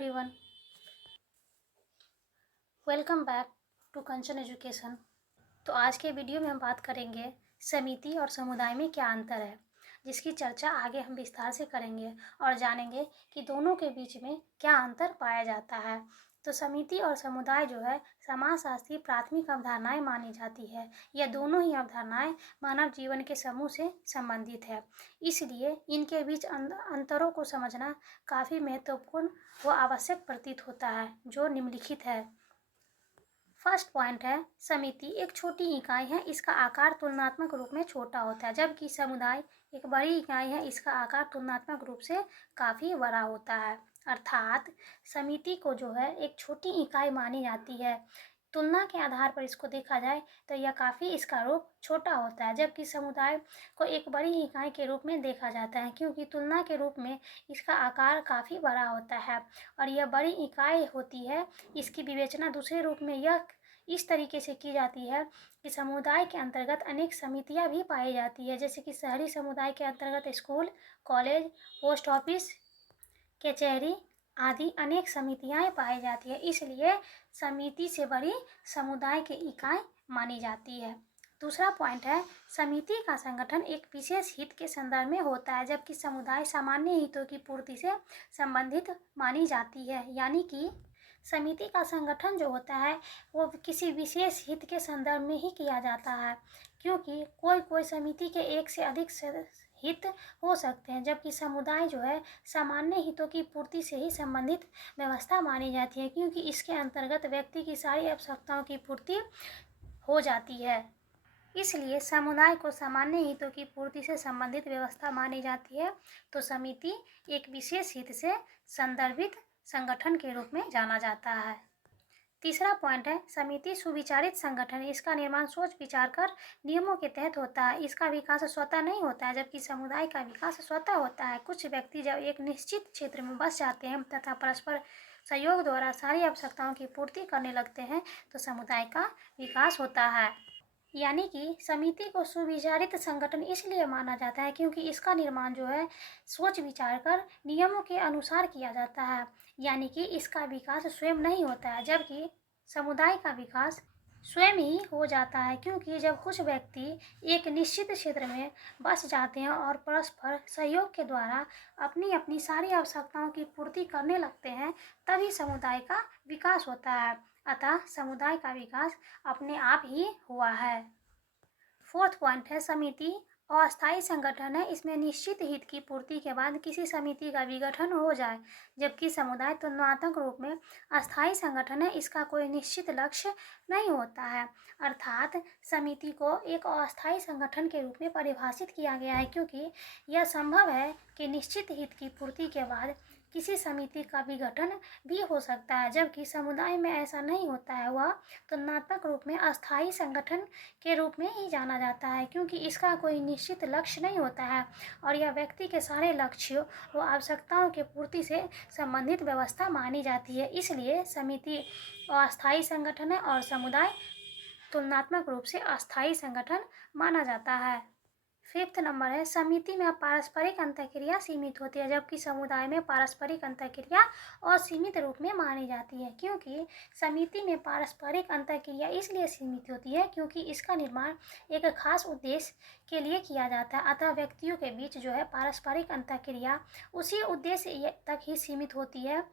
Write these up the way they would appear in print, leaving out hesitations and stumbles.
everyone, welcome back to Kanchan education. तो आज के वीडियो में हम बात करेंगे समिति और समुदाय में क्या अंतर है, जिसकी चर्चा आगे हम विस्तार से करेंगे और जानेंगे कि दोनों के बीच में क्या अंतर पाया जाता है। तो समिति और समुदाय जो है समाजशास्त्रीय प्राथमिक अवधारणाएं मानी जाती है। यह दोनों ही अवधारणाएं मानव जीवन के समूह से संबंधित है, इसलिए इनके बीच अंतरों को समझना काफ़ी महत्वपूर्ण व आवश्यक प्रतीत होता है, जो निम्नलिखित है। फर्स्ट पॉइंट है, समिति एक छोटी इकाई है, इसका आकार तुलनात्मक रूप में छोटा होता है, जबकि समुदाय एक बड़ी इकाई है, इसका आकार तुलनात्मक रूप से काफ़ी बड़ा होता है। अर्थात समिति को जो है एक छोटी इकाई मानी जाती है। तुलना के आधार पर इसको देखा जाए तो यह काफ़ी इसका रूप छोटा होता है, जबकि समुदाय को एक बड़ी इकाई के रूप में देखा जाता है, क्योंकि तुलना के रूप में इसका आकार काफ़ी बड़ा होता है और यह बड़ी इकाई होती है। इसकी विवेचना दूसरे रूप में यह इस तरीके से की जाती है कि समुदाय के अंतर्गत अनेक समितियां भी पाई जाती है, जैसे कि शहरी समुदाय के अंतर्गत स्कूल, कॉलेज, पोस्ट ऑफिस, कचहरी आदि अनेक समितियां पाई जाती है। इसलिए समिति से बड़ी समुदाय की इकाई मानी जाती है। दूसरा पॉइंट है, समिति का संगठन एक विशेष हित के संदर्भ में होता है, जबकि समुदाय सामान्य हितों की पूर्ति से संबंधित मानी जाती है। यानी कि समिति का संगठन जो होता है वो किसी विशेष हित के संदर्भ में ही किया जाता है, क्योंकि कोई समिति के एक से अधिक हित हो सकते हैं, जबकि समुदाय जो है सामान्य हितों की पूर्ति से ही संबंधित व्यवस्था मानी जाती है, क्योंकि इसके अंतर्गत व्यक्ति की सारी आवश्यकताओं की पूर्ति हो जाती है। इसलिए समुदाय को सामान्य हितों की पूर्ति से संबंधित व्यवस्था मानी जाती है, तो समिति एक विशेष हित से संदर्भित संगठन के रूप में जाना जाता है। तीसरा पॉइंट है, समिति सुविचारित संगठन है। इसका निर्माण सोच विचार कर नियमों के तहत होता है। इसका विकास स्वतः नहीं होता है, जबकि समुदाय का विकास स्वतः होता है। कुछ व्यक्ति जब एक निश्चित क्षेत्र में बस जाते हैं तथा परस्पर सहयोग द्वारा सारी आवश्यकताओं की पूर्ति करने लगते हैं, तो समुदाय का विकास होता है। यानी कि समिति को सुविचारित संगठन इसलिए माना जाता है क्योंकि इसका निर्माण जो है सोच विचार कर नियमों के अनुसार किया जाता है। यानी कि इसका विकास स्वयं नहीं होता है, जबकि समुदाय का विकास स्वयं ही हो जाता है, क्योंकि जब कुछ व्यक्ति एक निश्चित क्षेत्र में बस जाते हैं और परस्पर सहयोग के द्वारा अपनी अपनी सारी आवश्यकताओं की पूर्ति करने लगते हैं, तभी समुदाय का विकास होता है। अतः समुदाय का विकास अपने आप ही हुआ है। फोर्थ पॉइंट है, समिति अस्थायी संगठन है। इसमें निश्चित हित की पूर्ति के बाद किसी समिति का विघटन हो जाए, जबकि समुदाय तुलनात्मक रूप में अस्थायी संगठन है। इसका कोई निश्चित लक्ष्य नहीं होता है। अर्थात समिति को एक अस्थायी संगठन के रूप में परिभाषित किया गया है, क्योंकि यह संभव है कि निश्चित हित की पूर्ति के बाद किसी समिति का विघटन भी हो सकता है, जबकि समुदाय में ऐसा नहीं होता है। वह तुलनात्मक रूप में अस्थायी संगठन के रूप में ही जाना जाता है, क्योंकि इसका कोई निश्चित लक्ष्य नहीं होता है और यह व्यक्ति के सारे लक्ष्यों व आवश्यकताओं के पूर्ति से संबंधित व्यवस्था मानी जाती है। इसलिए समिति अस्थायी संगठन है और समुदाय तुलनात्मक रूप से अस्थायी संगठन माना जाता है। फिफ्थ नंबर है, समिति में पारस्परिक अंतःक्रिया सीमित होती है, जबकि समुदाय में पारस्परिक अंतःक्रिया असीमित रूप में मानी जाती है। क्योंकि समिति में पारस्परिक अंतःक्रिया इसलिए सीमित होती है क्योंकि इसका निर्माण एक खास उद्देश्य के लिए किया जाता है। अतः व्यक्तियों के बीच जो है पारस्परिक अंतःक्रिया उसी उद्देश्य तक ही सीमित होती है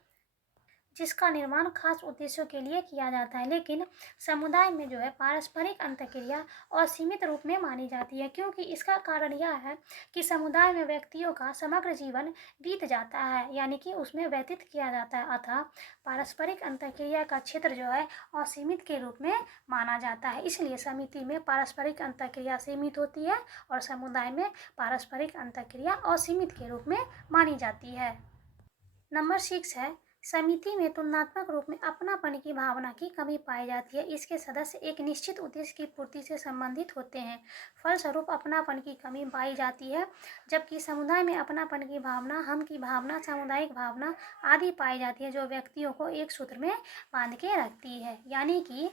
जिसका निर्माण खास उद्देश्यों के लिए किया जाता है। लेकिन समुदाय में जो है पारस्परिक अंतःक्रिया असीमित रूप में मानी जाती है, क्योंकि इसका कारण यह है कि समुदाय में व्यक्तियों का समग्र जीवन बीत जाता है, यानी कि उसमें व्यतीत किया जाता है। अतः पारस्परिक अंतःक्रिया का क्षेत्र जो है असीमित के रूप में माना जाता है। इसलिए समिति में पारस्परिक अंतःक्रिया सीमित होती है और समुदाय में पारस्परिक अंतःक्रिया असीमित के रूप में मानी जाती है। नंबर 6 है, समिति में तुलनात्मक रूप में अपनापन की भावना की कमी पाई जाती है। इसके सदस्य एक निश्चित उद्देश्य की पूर्ति से संबंधित होते हैं, फलस्वरूप अपनापन की कमी पाई जाती है, जबकि समुदाय में अपनापन की भावना, हम की भावना, सामुदायिक भावना आदि पाई जाती है, जो व्यक्तियों को एक सूत्र में बांध के रखती है। यानी कि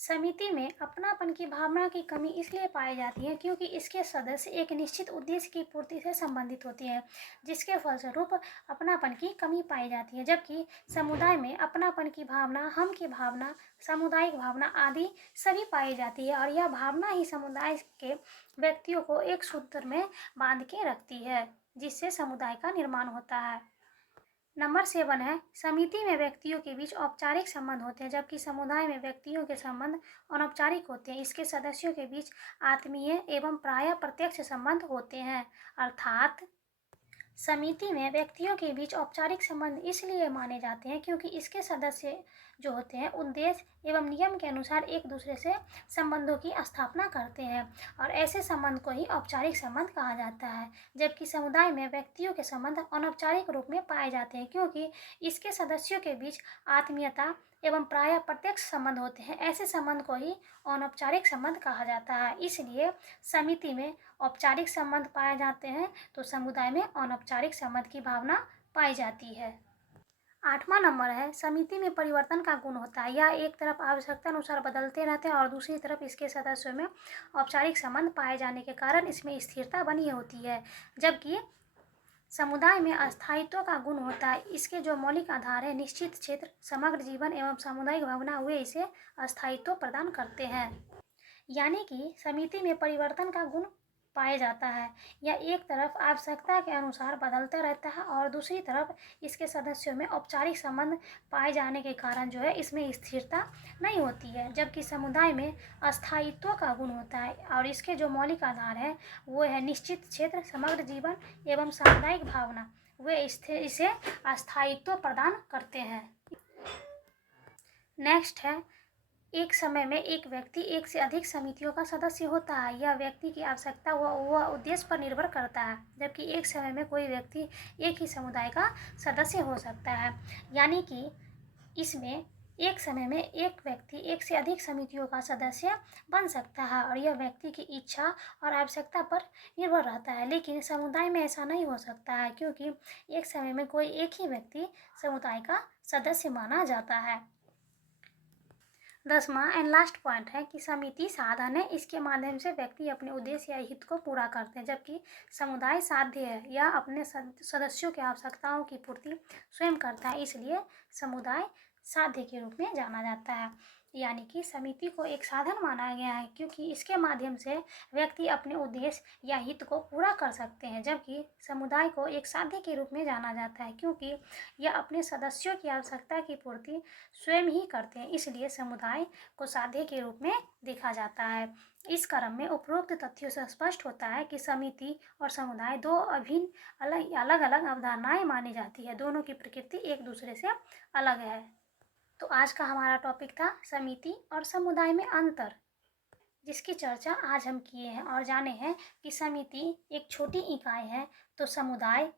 समिति में अपनापन की भावना की कमी इसलिए पाई जाती है क्योंकि इसके सदस्य एक निश्चित उद्देश्य की पूर्ति से संबंधित होते हैं, जिसके फलस्वरूप अपनापन की कमी पाई जाती है। जबकि समुदाय में अपनापन की भावना, हम की भावना, सामुदायिक भावना आदि सभी पाई जाती है और यह भावना ही समुदाय के व्यक्तियों को एक सूत्र में बांध के रखती है, जिससे समुदाय का निर्माण होता है। नंबर 7 है, समिति में व्यक्तियों के बीच औपचारिक संबंध होते हैं, जबकि समुदाय में व्यक्तियों के संबंध अनौपचारिक होते हैं। इसके सदस्यों के बीच आत्मीय एवं प्रायः प्रत्यक्ष संबंध होते हैं। अर्थात समिति में व्यक्तियों के बीच औपचारिक संबंध इसलिए माने जाते हैं क्योंकि इसके सदस्य जो होते हैं उद्देश्य एवं नियम के अनुसार एक दूसरे से संबंधों की स्थापना करते हैं और ऐसे संबंध को ही औपचारिक संबंध कहा जाता है। जबकि समुदाय में व्यक्तियों के संबंध अनौपचारिक रूप में पाए जाते हैं क्योंकि इसके सदस्यों के बीच आत्मीयता एवं प्रायः प्रत्यक्ष संबंध होते हैं। ऐसे संबंध को ही अनौपचारिक संबंध कहा जाता है। इसलिए समिति में औपचारिक संबंध पाए जाते हैं तो समुदाय में अनौपचारिक संबंध की भावना पाई जाती है। 8वां नंबर है, समिति में परिवर्तन का गुण होता है। यह एक तरफ आवश्यकता अनुसार बदलते रहते हैं और दूसरी तरफ इसके सदस्यों में औपचारिक संबंध पाए जाने के कारण इसमें स्थिरता बनी होती है। जबकि समुदाय में अस्थायित्व का गुण होता है। इसके जो मौलिक आधार है, निश्चित क्षेत्र, समग्र जीवन एवं सामुदायिक भावना, वे इसे अस्थायित्व प्रदान करते हैं। यानी कि समिति में परिवर्तन का गुण पाया जाता है। यह एक तरफ आवश्यकता के अनुसार बदलता रहता है और दूसरी तरफ इसके सदस्यों में औपचारिक संबंध पाए जाने के कारण जो है इसमें स्थिरता नहीं होती है। जबकि समुदाय में अस्थायित्व का गुण होता है और इसके जो मौलिक आधार है वो है निश्चित क्षेत्र, समग्र जीवन एवं सामुदायिक भावना, वे इसे अस्थायित्व प्रदान करते हैं। नेक्स्ट है, एक समय में एक व्यक्ति एक से अधिक समितियों का सदस्य होता है। यह व्यक्ति की आवश्यकता व उद्देश्य पर निर्भर करता है। जबकि एक समय में कोई व्यक्ति एक ही समुदाय का सदस्य हो सकता है। यानी कि इसमें एक समय में एक व्यक्ति एक से अधिक समितियों का सदस्य बन सकता है और यह व्यक्ति की इच्छा और आवश्यकता पर निर्भर रहता है। लेकिन समुदाय में ऐसा नहीं हो सकता है क्योंकि एक समय में कोई एक ही व्यक्ति समुदाय का सदस्य माना जाता है। 10वां एंड लास्ट पॉइंट है कि समिति साधन है। इसके माध्यम से व्यक्ति अपने उद्देश्य या हित को पूरा करते हैं, जबकि समुदाय साध्य है। यह अपने सदस्यों की आवश्यकताओं की पूर्ति स्वयं करता है, इसलिए समुदाय साध्य के रूप में जाना जाता है। यानी कि समिति को एक साधन माना गया है क्योंकि इसके माध्यम से व्यक्ति अपने उद्देश्य या हित को पूरा कर सकते हैं, जबकि समुदाय को एक साध्य के रूप में जाना जाता है क्योंकि यह अपने सदस्यों की आवश्यकता की पूर्ति स्वयं ही करते हैं, इसलिए समुदाय को साध्य के रूप में देखा जाता है। इस क्रम में उपरोक्त तथ्यों से स्पष्ट होता है कि समिति और समुदाय दो अभिन्न अलग अलग अवधारणाएं मानी जाती है। दोनों की प्रकृति एक दूसरे से अलग है। तो आज का हमारा टॉपिक था समिति और समुदाय में अंतर, जिसकी चर्चा आज हम किए हैं और जाने हैं कि समिति एक छोटी इकाई है तो समुदाय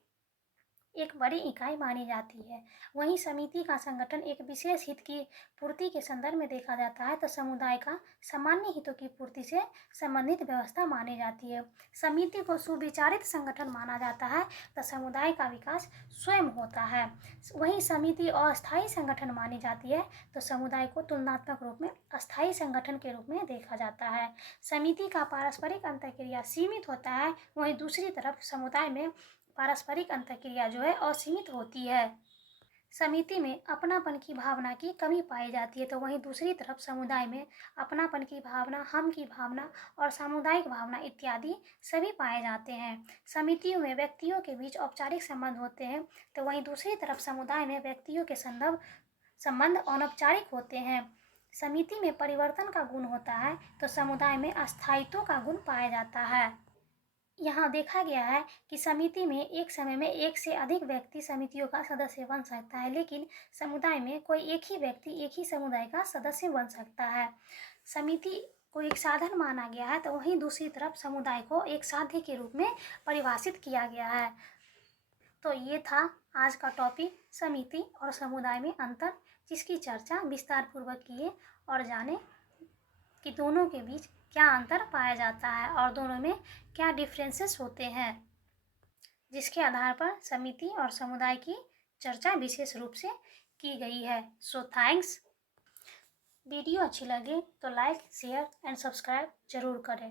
एक बड़ी इकाई मानी जाती है। वहीं समिति का संगठन एक विशेष हित की पूर्ति के संदर्भ में देखा जाता है तो समुदाय का सामान्य हितों की पूर्ति से संबंधित व्यवस्था मानी जाती है। समिति को सुविचारित संगठन माना जाता है तो समुदाय का विकास स्वयं होता है। वहीं समिति अस्थायी संगठन मानी जाती है तो समुदाय को तुलनात्मक रूप में अस्थायी संगठन के रूप में देखा जाता है। समिति का पारस्परिक अंतःक्रिया सीमित होता है, वहीं दूसरी तरफ समुदाय में पारस्परिक अंतःक्रिया जो है असीमित होती है। समिति में अपनापन की भावना की कमी पाई जाती है तो वहीं दूसरी तरफ समुदाय में अपनापन की भावना, हम की भावना और सामुदायिक भावना इत्यादि सभी पाए जाते हैं। समितियों में व्यक्तियों के बीच औपचारिक संबंध होते हैं तो वहीं दूसरी तरफ समुदाय में व्यक्तियों के संबंध अनौपचारिक होते हैं। समिति में परिवर्तन का गुण होता है तो समुदाय में अस्थायित्व का गुण पाया जाता है। यहाँ देखा गया है कि समिति में एक समय में एक से अधिक व्यक्ति समितियों का सदस्य बन सकता है, लेकिन समुदाय में कोई एक ही व्यक्ति एक ही समुदाय का सदस्य बन सकता है। समिति को एक साधन माना गया है तो वहीं दूसरी तरफ समुदाय को एक साध्य के रूप में परिभाषित किया गया है। तो ये था आज का टॉपिक, समिति और समुदाय में अंतर, जिसकी चर्चा विस्तार पूर्वक किए और जाने कि दोनों के बीच क्या अंतर पाया जाता है और दोनों में क्या डिफरेंसेस होते हैं, जिसके आधार पर समिति और समुदाय की चर्चा विशेष रूप से की गई है। So thanks. वीडियो अच्छी लगे तो लाइक, शेयर एंड सब्सक्राइब ज़रूर करें।